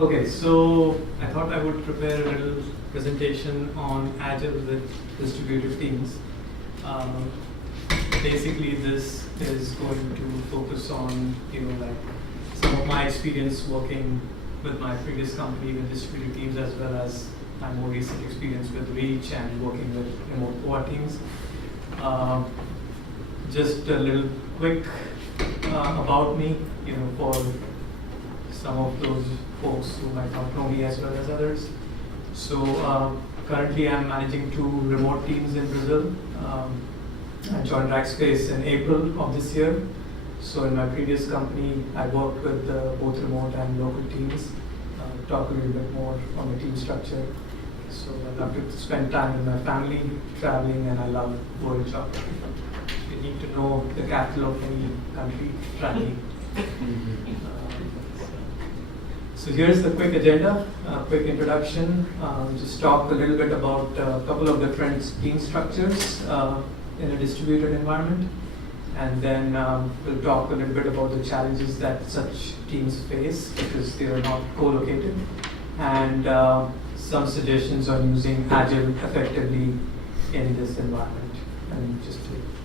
Okay, so I thought I would prepare a little presentation on Agile with distributed teams. Basically, this is going to focus on, like some of my experience working with my previous company with distributed teams, as well as my more recent experience with Reach and working with remote core teams. Just a little quick about me, for some of those folks who might not know me as well as others. So currently I'm managing 2 remote teams in Brazil. I joined Rackspace in April of this year. So in my previous company, I worked with both remote and local teams. Talk a little bit more on the team structure. So I love to spend time with my family, traveling, and I love world geography. You need to know the capital of any country, traveling. So here's the quick agenda, quick introduction. Just talk a little bit about a couple of different team structures in a distributed environment. And then we'll talk a little bit about the challenges that such teams face because they are not co-located. And some suggestions on using Agile effectively in this environment. And just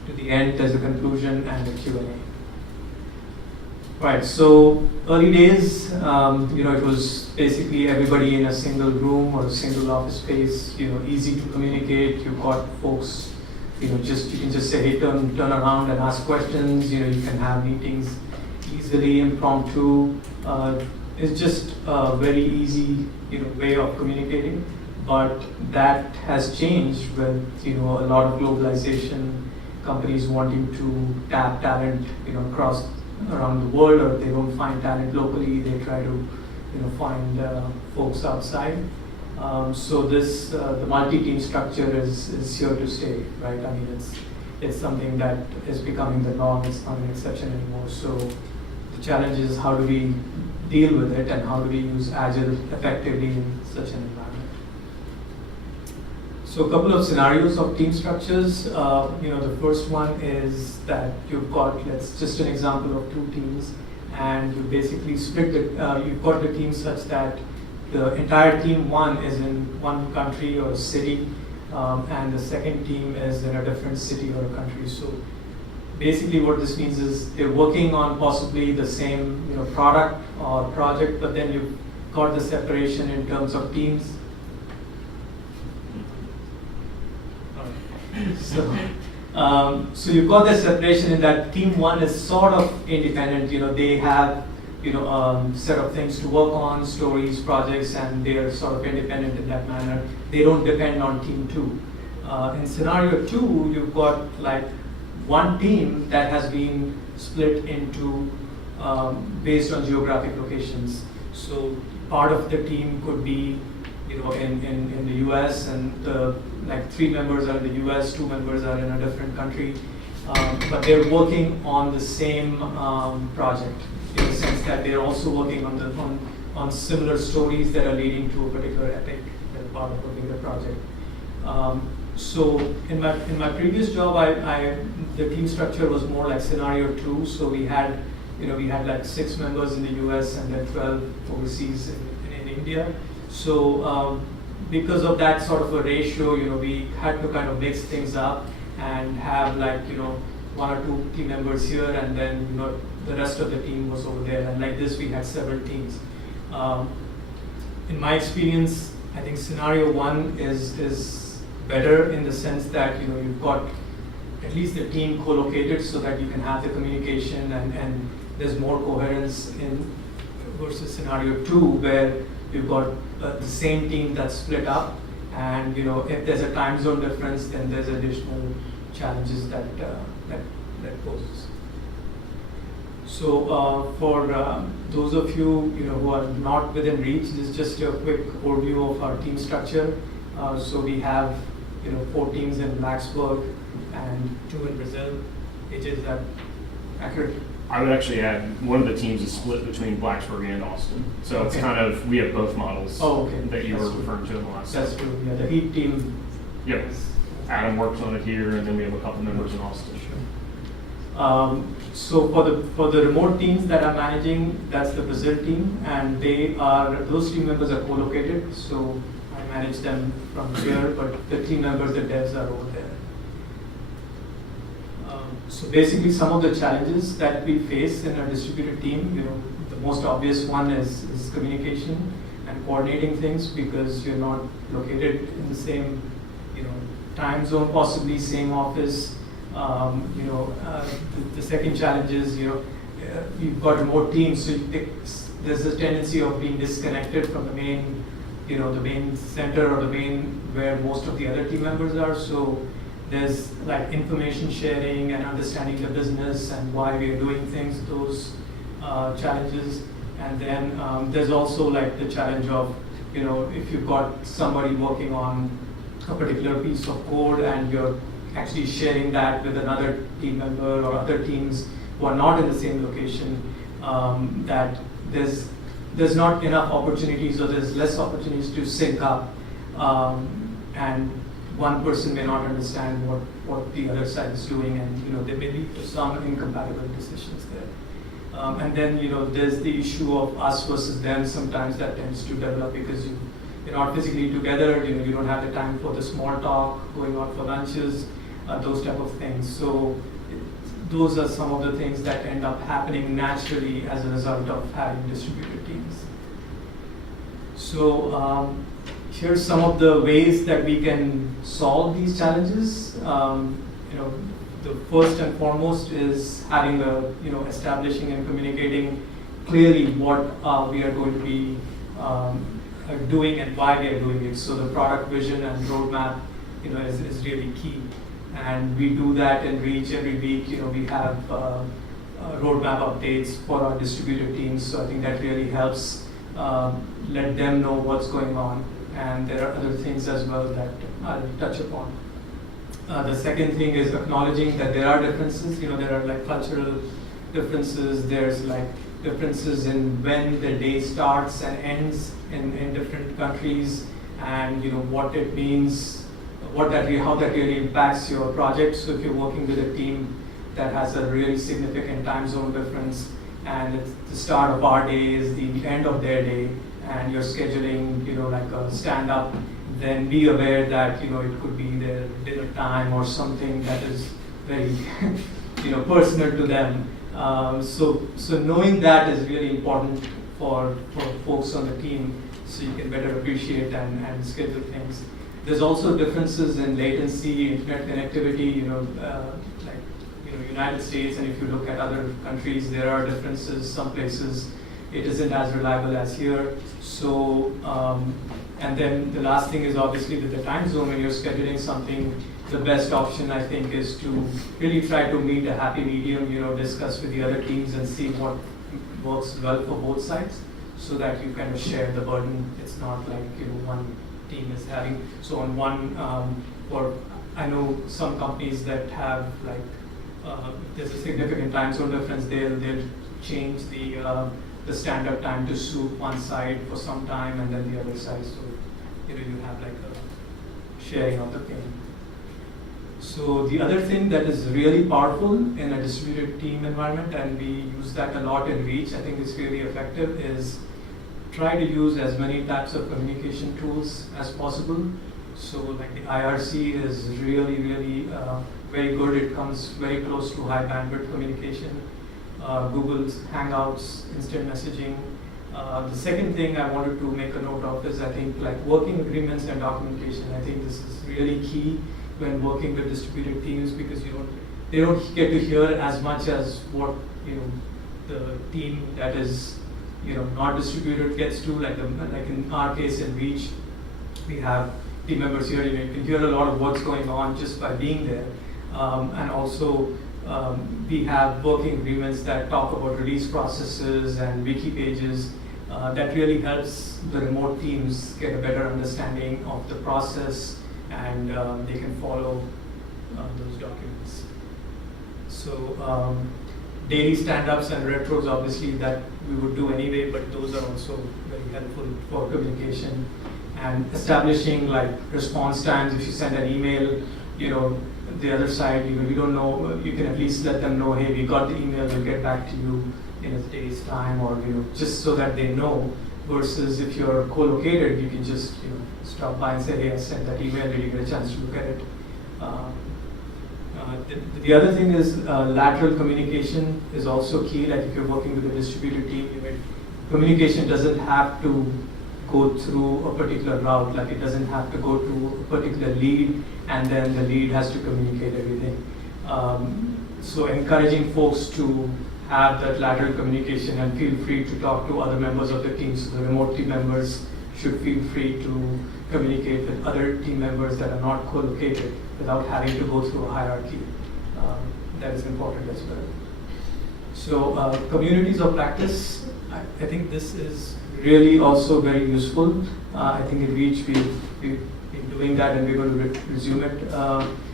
to the end, there's a conclusion and a Q&A. Right, so early days, it was basically everybody in a single room or a single office space, easy to communicate. You've got folks, you can just say, hey, turn around and ask questions. You can have meetings easily, impromptu. It's just a very easy, way of communicating. But that has changed with, a lot of globalization, companies wanting to tap talent, across around the world, or if they don't find talent locally, they try to, find folks outside. So this, the multi-team structure is here to stay, right? I mean, it's something that is becoming the norm. It's not an exception anymore. So the challenge is how do we deal with it, and how do we use Agile effectively in such an environment? So a couple of scenarios of team structures. The first one is that you've got, just an example of 2 teams, and you basically split you've got the team such that the entire team 1 is in one country or city, and the second team is in a different city or a country. So basically what this means is they're working on possibly the same product or project, but then you've got the separation in terms of teams. So you've got the separation in that team 1 is sort of independent. They have set of things to work on, stories, projects, and they are sort of independent in that manner. They don't depend on team 2. In scenario 2, you've got like one team that has been split into based on geographic locations. So part of the team could be in the US, and like 3 members are in the US, 2 members are in a different country, but they're working on the same project, in the sense that they're also working on similar stories that are leading to a particular epic that are part of a bigger project. So in my previous job, the team structure was more like scenario 2. So we had like 6 members in the US and then 12 overseas in India. So because of that sort of a ratio, we had to kind of mix things up and have like 1 or 2 team members here, and then the rest of the team was over there. And like this, we had several teams. In my experience, I think scenario 1 is better in the sense that you've got at least the team co-located so that you can have the communication and there's more coherence in versus scenario 2 where you've got the same team that's split up, and if there's a time zone difference, then there's additional challenges that poses. So for those of you who are not within reach, this is just a quick overview of our team structure. So we have 4 teams in Blacksburg and 2 in Brazil. Is that accurate? I would actually add one of the teams is split between Blacksburg and Austin. So it's kind of, we have both models that you were referring to in the last. That's true, yeah, the Heat team. Yep. Adam works on it here, and then we have a couple members in Austin. So for the remote teams that I'm managing, that's the Brazil team, and those team members are co-located. So I manage them from here, but the team members, the devs are over there. So basically, some of the challenges that we face in a distributed team, the most obvious one is communication and coordinating things, because you're not located in the same, time zone, possibly same office. The second challenge is, you've got remote teams, so there's a tendency of being disconnected from the main, the main center or the main where most of the other team members are. So there's like information sharing and understanding the business and why we are doing things, those challenges. And then there's also like the challenge of, if you've got somebody working on a particular piece of code and you're actually sharing that with another team member or other teams who are not in the same location, that there's not enough opportunities, or there's less opportunities to sync up, and one person may not understand what the other side is doing, and there may be some incompatible decisions there. And then there's the issue of us versus them. Sometimes that tends to develop because you're not physically together. You don't have the time for the small talk, going out for lunches, those type of things. So those are some of the things that end up happening naturally as a result of having distributed teams. So here's some of the ways that we can solve these challenges. The first and foremost is having establishing and communicating clearly what we are going to be doing and why we are doing it. So the product vision and roadmap, is really key. And we do that in Reach every week. We have roadmap updates for our distributed teams. So I think that really helps let them know what's going on. And there are other things as well that I'll touch upon. The second thing is acknowledging that there are differences. There are like cultural differences. There's like differences in when the day starts and ends in different countries, and what it means, how that really impacts your project. So if you're working with a team that has a really significant time zone difference, and it's the start of our day is the end of their day, and you're scheduling, like a stand-up, then be aware that, it could be their dinner time or something that is very, personal to them. So knowing that is really important for folks on the team, so you can better appreciate and schedule things. There's also differences in latency, internet connectivity, United States, and if you look at other countries, there are differences. Some places it isn't as reliable as here. So, and then the last thing is obviously with the time zone, when you're scheduling something, the best option I think is to really try to meet a happy medium, discuss with the other teams and see what works well for both sides, so that you kind of share the burden. It's not like, one team is having, so on one, or I know some companies that have like, there's a significant time zone difference, they'll change the stand-up time to suit one side for some time and then the other side, so you have like a sharing of the pain. So the other thing that is really powerful in a distributed team environment, and we use that a lot in Reach, I think it's really effective, is try to use as many types of communication tools as possible. So like the IRC is really, really very good. It comes very close to high bandwidth communication. Google's Hangouts, instant messaging. The second thing I wanted to make a note of is I think like working agreements and documentation. I think this is really key when working with distributed teams, because they don't get to hear as much as what the team that is not distributed gets to. Like in our case in Reach, we have team members here. You can hear a lot of what's going on just by being there, and also we have working agreements that talk about release processes and wiki pages. That really helps the remote teams get a better understanding of the process, and they can follow those documents. So daily stand-ups and retros, obviously, that we would do anyway, but those are also very helpful for communication. And establishing like response times. If you send an email, the other side, you don't know, you can at least let them know, hey, we got the email, we'll get back to you in a day's time, or just so that they know. Versus if you're co-located, you can just stop by and say, hey, I sent that email, did you get a chance to look at it? The other thing is lateral communication is also key. Like if you're working with a distributed team, communication doesn't have to go through a particular route. Like it doesn't have to go to a particular lead, and then the lead has to communicate everything. So encouraging folks to have that lateral communication and feel free to talk to other members of the team. So the remote team members should feel free to communicate with other team members that are not co-located without having to go through a hierarchy. That is important as well. So communities of practice, I think this is really also very useful. I think in Reach we've been doing that, and we're going to resume it.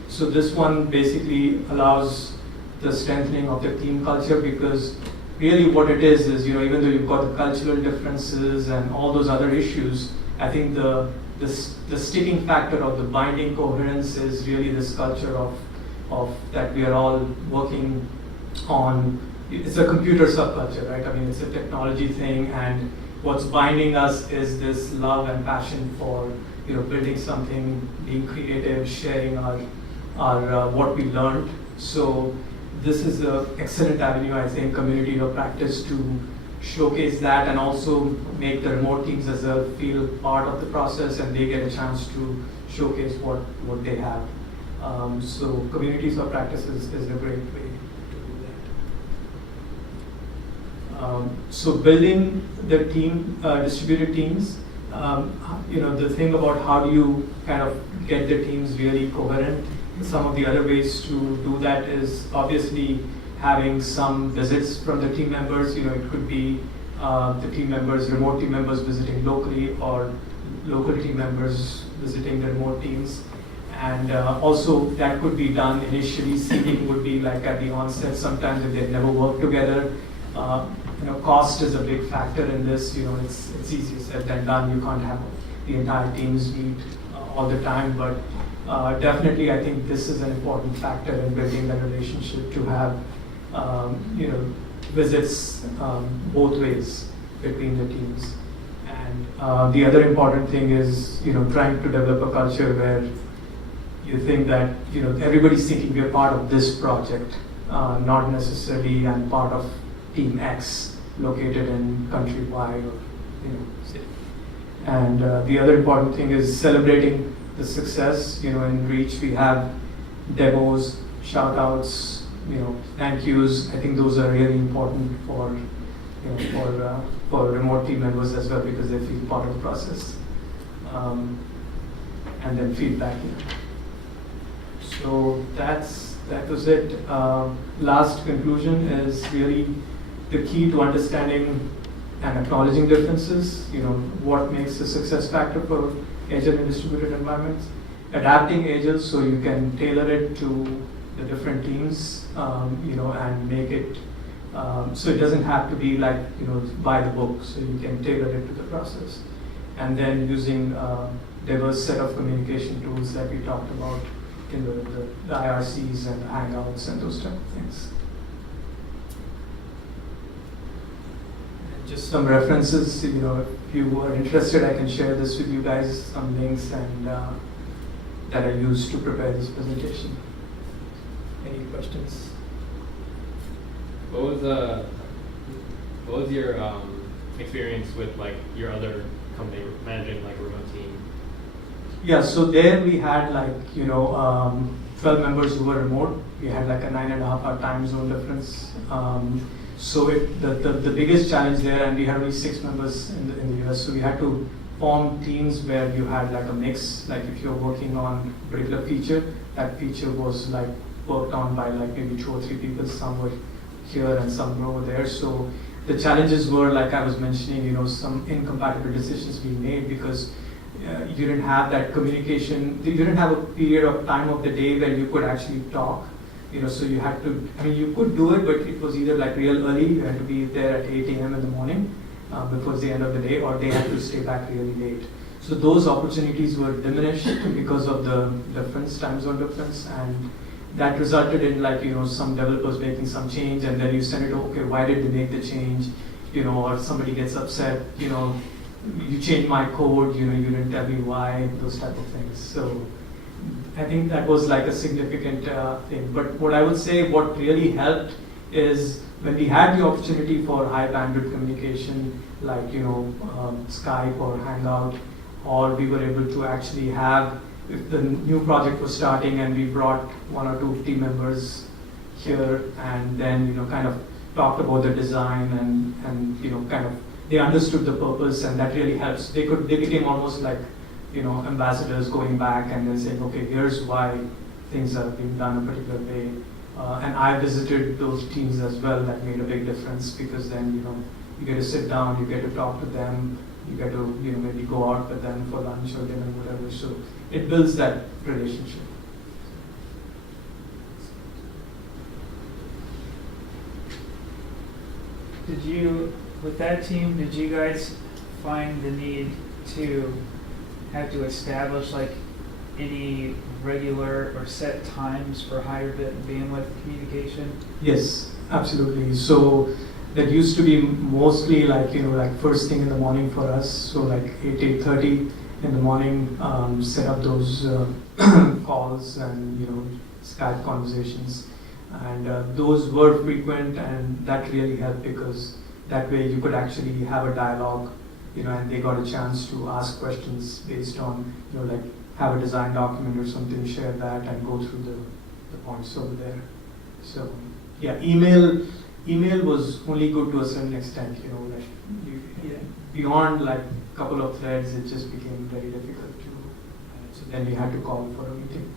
So this one basically allows the strengthening of the team culture, because really what it is even though you've got the cultural differences and all those other issues, I think the sticking factor of the binding coherence is really this culture of that we are all working on. It's a computer subculture, right? I mean, it's a technology thing, and what's binding us is this love and passion for building something, being creative, sharing our what we learned. So this is an excellent avenue, I think, community of practice to showcase that, and also make the remote teams as well feel part of the process, and they get a chance to showcase what they have. So communities of practice is a great way to do that. So building the team, distributed teams, the thing about how do you kind of get the teams really coherent. Some of the other ways to do that is obviously having some visits from the team members. It could be the team members, remote team members visiting locally, or local team members visiting the remote teams. And also that could be done initially. Seeding would be like at the onset. Sometimes if they've never worked together, cost is a big factor in this. It's easier said than done. You can't have the entire teams meet all the time, but definitely I think this is an important factor in building that relationship, to have visits both ways between the teams. And the other important thing is trying to develop a culture where you think that everybody's thinking we're part of this project, not necessarily I'm part of Team X located in country Y or city. And the other important thing is celebrating the success. In Reach we have demos, shout outs, thank yous. I think those are really important for remote team members as well, because they feel part of the process. And then feedback. So that was it. Last conclusion is really the key to understanding and acknowledging differences. What makes a success factor for Agile and distributed environments. Adapting Agile so you can tailor it to the different teams, and make it so it doesn't have to be like by the book. So you can tailor it to the process, and then using diverse set of communication tools that we talked about in the IRCs and Hangouts and those type of things. And just some references, if you are interested, I can share this with you guys, some links and that I used to prepare this presentation. Any questions? What was your experience with like your other company managing like a remote team? Yeah, so there we had 12 members who were remote. We had like a 9.5-hour time zone difference. So the biggest challenge there, and we had only 6 members in the US, so we had to form teams where you had like a mix. Like if you're working on a particular feature, that feature was like worked on by like maybe 2 or 3 people. Some were here and some were over there. So the challenges were, like I was mentioning, some incompatible decisions being made because you didn't have that communication. You didn't have a period of time of the day where you could actually talk. So you had to. I mean, you could do it, but it was either like real early. You had to be there at 8 a.m. in the morning before the end of the day, or they had to stay back really late. So those opportunities were diminished because of the time zone difference, and that resulted in some developers making some change, and then you send it, okay, why did they make the change? Or somebody gets upset, you changed my code, you didn't tell me why, those type of things. So I think that was like a significant thing. But what I would say, what really helped is when we had the opportunity for high bandwidth communication, like Skype or Hangout, or we were able to actually have, if the new project was starting and we brought 1 or 2 team members here, and then kind of talked about the design and kind of they understood the purpose, and that really helps. They became almost like ambassadors, going back and then saying, okay, here's why things are being done a particular way. And I visited those teams as well. That made a big difference, because then you get to sit down, you get to talk to them, you get to maybe go out with them for lunch or dinner, whatever. So it builds that relationship. With that team, did you guys find the need to have to establish like any regular or set times for higher bandwidth communication? Yes, absolutely. So that used to be mostly like first thing in the morning for us. So like 8:30 in the morning, set up those calls and Skype conversations, and those were frequent, and that really helped, because that way you could actually have a dialogue, and they got a chance to ask questions based on like have a design document or something, share that, and go through the points over there. So yeah, email was only good to a certain extent, beyond like a couple of threads, it just became very difficult to, so then we had to call for a meeting.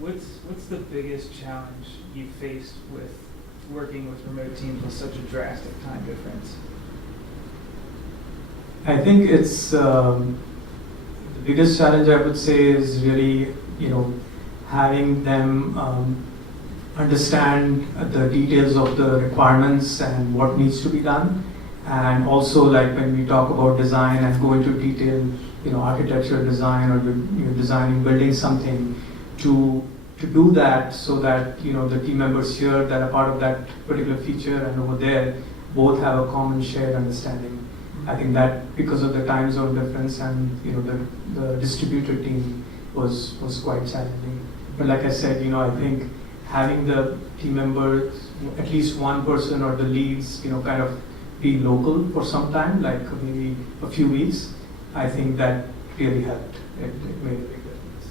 What's the biggest challenge you faced with working with remote teams with such a drastic time difference? I think it's the biggest challenge, I would say, is really having them understand the details of the requirements and what needs to be done, and also like when we talk about design and go into detail, architectural design or designing, building something, to do that so that the team members here that are part of that particular feature and over there both have a common shared understanding. I think that because of the time zone difference and the distributed team was quite challenging. But like I said, I think having the team members, at least one person or the leads, kind of be local for some time, like maybe a few weeks, I think that really helped. It made a big difference.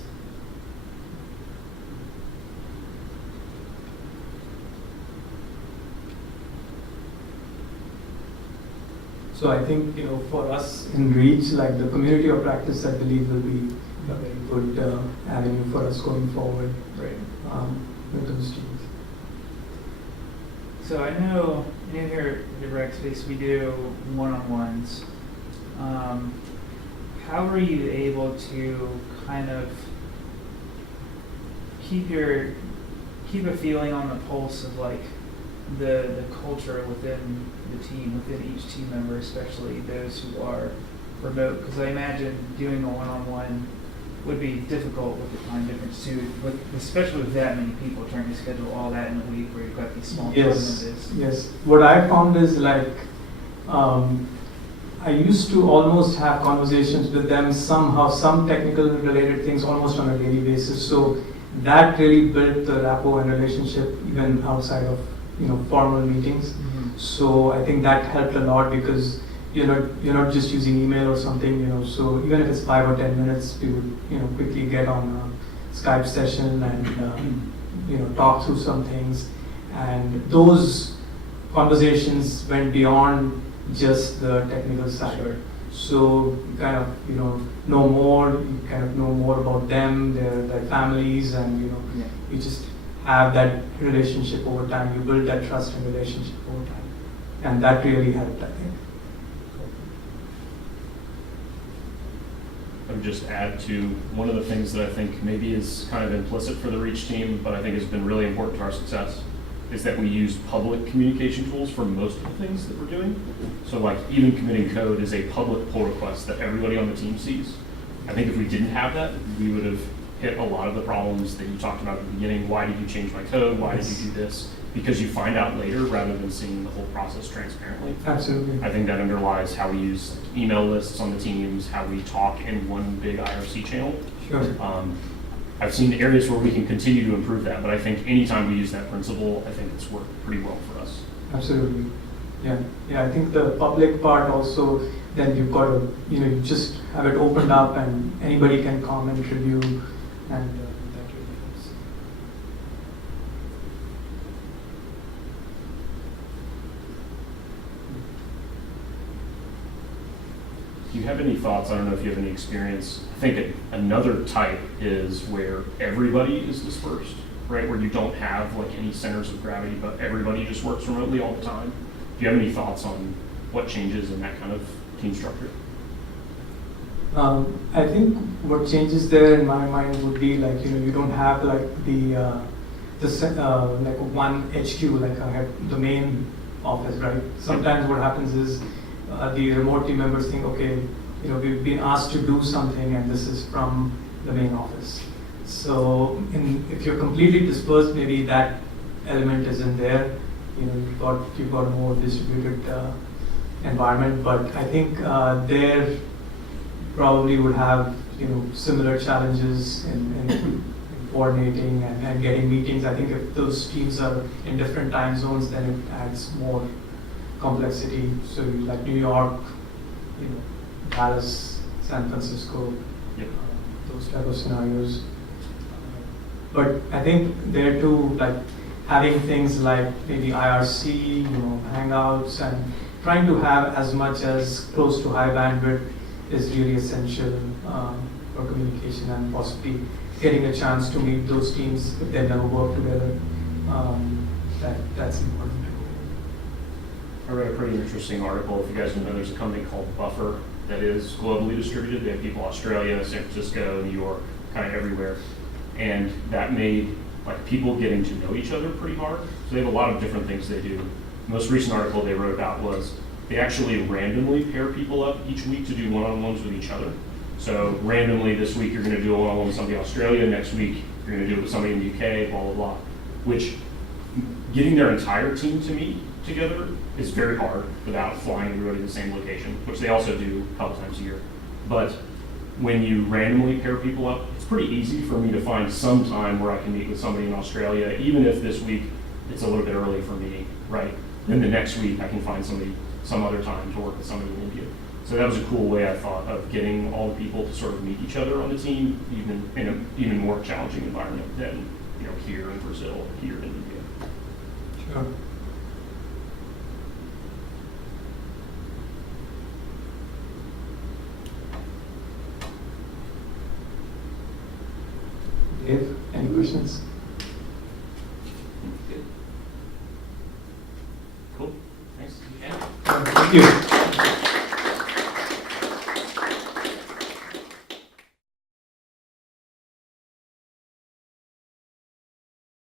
So I think for us in Reach, like the community of practice, I believe will be a very good avenue for us going forward, right? With those teams. So I know here at Rackspace we do one-on-ones. How are you able to kind of keep a feeling on the pulse of like the culture within the team, within each team member, especially those who are remote? Because I imagine doing a one-on-one would be difficult with the time difference too, especially with that many people trying to schedule all that in a week where you've got these small time windows. Yes. What I found is like I used to almost have conversations with them somehow, some technical related things almost on a daily basis. So that really built the rapport and relationship even outside of formal meetings. Mm-hmm. So I think that helped a lot, because you're not just using email or something, so even if it's 5 or 10 minutes, we would quickly get on a Skype session and talk through some things, and those conversations went beyond just the technical side. Sure. So you kind of know more, you kind of know more about them, their families, and you just have that relationship over time. You build that trust and relationship over time, and that really helped, I think. I would just add to one of the things that I think maybe is kind of implicit for the Reach team, but I think has been really important to our success, is that we use public communication tools for most of the things that we're doing. So like even committing code is a public pull request that everybody on the team sees. I think if we didn't have that, we would have hit a lot of the problems that you talked about at the beginning. Why did you change my code? Why did you do this? Because you find out later rather than seeing the whole process transparently. Absolutely. I think that underlies how we use email lists on the teams, how we talk in one big IRC channel. Sure. I've seen areas where we can continue to improve that, but I think anytime we use that principle, I think it's worked pretty well for us. Absolutely. Yeah. Yeah, I think the public part also, then you've got to, you just have it opened up and anybody can comment, review, and that really helps. Do you have any thoughts? I don't know if you have any experience. I think another type is where everybody is dispersed, right? Where you don't have like any centers of gravity, but everybody just works remotely all the time. Do you have any thoughts on what changes in that kind of team structure? I think what changes there in my mind would be like, you don't have like like one HQ, like I have the main office, right? Sometimes what happens is the remote team members think, okay, we've been asked to do something and this is from the main office. So if you're completely dispersed, maybe that element isn't there. You've got more distributed environment, but I think there probably would have similar challenges in coordinating and getting meetings. I think if those teams are in different time zones, then it adds more complexity. So like New York, Dallas, San Francisco, Yep. Those type of scenarios. But I think there too, like having things like maybe IRC, Hangouts, and trying to have as much as close to high bandwidth is really essential for communication, and possibly getting a chance to meet those teams if they've never worked together. That's important. I read a pretty interesting article. If you guys know, there's a company called Buffer that is globally distributed. They have people in Australia, San Francisco, New York, kind of everywhere. And that made like people getting to know each other pretty hard. So they have a lot of different things they do. The most recent article they wrote about was they actually randomly pair people up each week to do one-on-ones with each other. So randomly this week you're going to do a one-on-one with somebody in Australia, next week you're going to do it with somebody in the UK, blah, blah, blah. Which getting their entire team to meet together is very hard without flying everybody to the same location, which they also do a couple times a year. But when you randomly pair people up, it's pretty easy for me to find some time where I can meet with somebody in Australia, even if this week it's a little bit early for me, right? Then the next week I can find somebody some other time to work with somebody in India. So that was a cool way, I thought, of getting all the people to sort of meet each other on the team, even in an even more challenging environment than here in Brazil or here in India. Sure. Dave, any questions? Cool. Thanks. Thank you.